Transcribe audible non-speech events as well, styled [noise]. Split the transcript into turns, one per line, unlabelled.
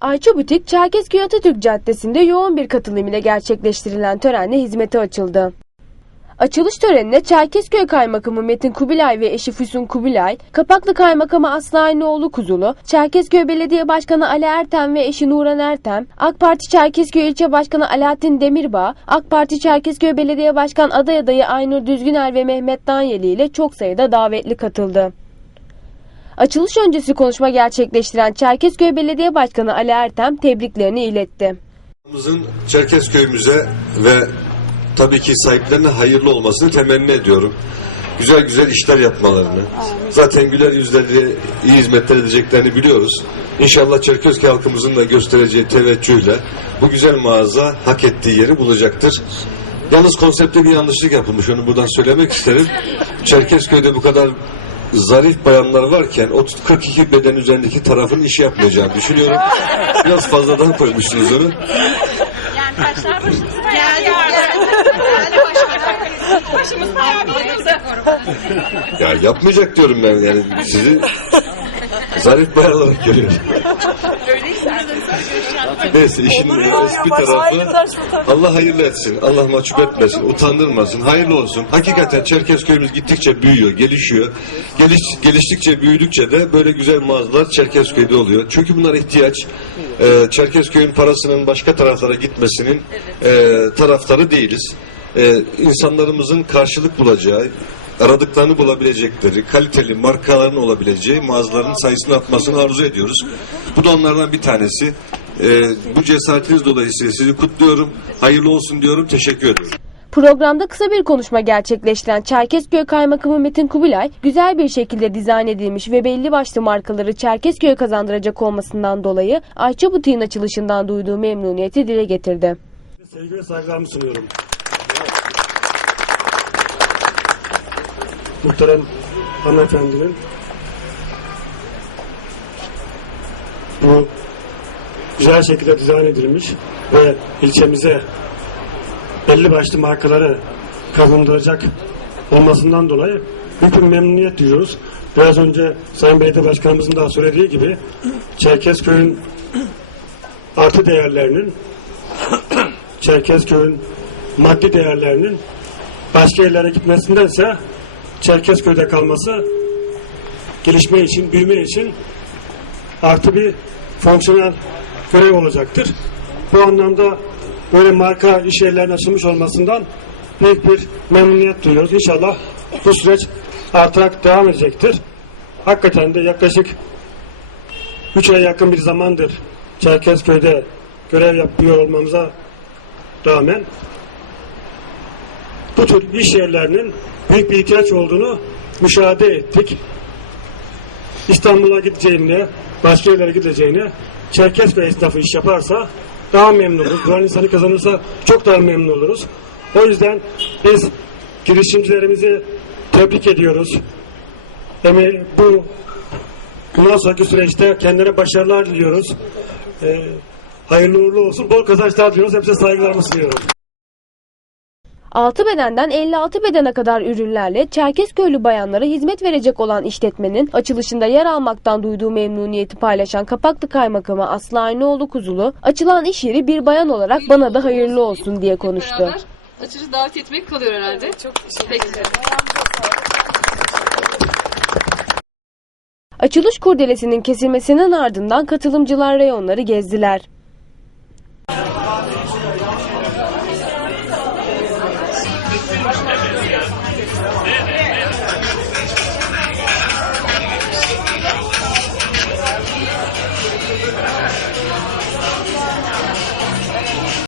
Ayça Butik, Çerkezköy Atatürk Caddesi'nde yoğun bir katılım ile gerçekleştirilen törenle hizmete açıldı. Açılış törenine Çerkezköy Kaymakamı Metin Kubilay ve eşi Füsun Kubilay, Kapaklı Kaymakamı Aslı Aynıoğlu Kuzulu, Çerkezköy Belediye Başkanı Ali Ertem ve eşi Nuran Ertem, AK Parti Çerkezköy İlçe Başkanı Alaaddin Demirbağ, AK Parti Çerkezköy Belediye Başkan aday adayı Aynur Düzgüner ve Mehmet Danyeli ile çok sayıda davetli katıldı. Açılış öncesi konuşma gerçekleştiren Çerkezköy Belediye Başkanı Ali Ertem tebriklerini iletti.
Çerkezköy'ümüze ve tabii ki sahiplerine hayırlı olmasını temenni ediyorum. Güzel güzel işler yapmalarını. Zaten güler yüzlerle iyi hizmetler edeceklerini biliyoruz. İnşallah Çerkezköy halkımızın da göstereceği teveccühle bu güzel mağaza hak ettiği yeri bulacaktır. Yalnız konsepte bir yanlışlık yapılmış. Onu buradan söylemek isterim. Çerkezköy'de bu kadar zarif bayanlar varken o 42 beden üzerindeki tarafın iş yapmayacağını düşünüyorum. Biraz fazladan koymuşsunuz onu.
Yani taşlar başımıza geldi. Yani başımız ayağımızda.
Ya yapmayacak diyorum ben yani sizi zarif bayan olarak görüyorum. Neyse işin e, espri tarafı Allah hayırlı etsin. Allah mahcup etmesin. Utandırmasın. Hayırlı olsun. Hakikaten Çerkezköy'ümüz gittikçe büyüyor, gelişiyor. Geliş, geliştikçe, büyüdükçe de böyle güzel mağazalar Çerkezköy'de oluyor. Çünkü bunlar ihtiyaç. Ee, Çerkezköy'ün parasının başka taraflara gitmesinin e, taraftarı değiliz. Ee, insanlarımızın karşılık bulacağı, aradıklarını bulabilecekleri, kaliteli markaların olabileceği mağazaların sayısını artmasını arzu ediyoruz. Bu da onlardan bir tanesi. Ee, bu cesaretiniz dolayısıyla sizi kutluyorum. Hayırlı olsun diyorum. Teşekkür ediyorum.
Programda kısa bir konuşma gerçekleştiren Çerkezköy Kaymakamı Metin Kubilay, güzel bir şekilde dizayn edilmiş ve belli başlı markaları Çerkezköy'e kazandıracak olmasından dolayı Ayça Butik'in açılışından duyduğu memnuniyeti dile getirdi.
Sevgi ve saygılarımı sunuyorum. Muhterem hanımefendinin bu güzel şekilde dizayn edilmiş ve ilçemize belli başlı markaları kazandıracak olmasından dolayı büyük memnuniyet duyuyoruz. Biraz önce Sayın Belediye Başkanımızın da söylediği gibi Çerkezköy'ün artı değerlerinin [coughs] Çerkezköy'ün maddi değerlerinin başka yerlere gitmesindense Çerkezköy'de kalması gelişme için, büyüme için artı bir fonksiyonel görev olacaktır. Bu anlamda böyle marka iş yerlerinin açılmış olmasından büyük bir memnuniyet duyuyoruz. İnşallah bu süreç artarak devam edecektir. Hakikaten de yaklaşık 3 aya yakın bir zamandır Çerkezköy'de görev yapıyor olmamıza rağmen bu tür iş yerlerinin büyük bir ihtiyaç olduğunu müşahede ettik. İstanbul'a gideceğine, başka yerlere gideceğine Çerkezköy esnafı iş yaparsa daha memnun oluruz. Buranın insanı kazanırsa çok daha memnun oluruz. O yüzden biz girişimcilerimizi tebrik ediyoruz. Eme bu bundan sonraki süreçte kendine başarılar diliyoruz. Ee, hayırlı uğurlu olsun. Bol kazançlar diliyoruz. Hepsine saygılarımı sunuyorum.
6 bedenden 56 bedene kadar ürünlerle Çerkezköylü bayanlara hizmet verecek olan işletmenin açılışında yer almaktan duyduğu memnuniyeti paylaşan Kapaklı Kaymakamı Aslı Aynıoğlu Kuzulu, açılan iş yeri bir bayan olarak bana da hayırlı olsun diye konuştu.
Açılış davet etmek kalıyor herhalde. Çok teşekkür.
Açılış kurdelesinin kesilmesinin ardından katılımcılar reyonları gezdiler. Eu acho que é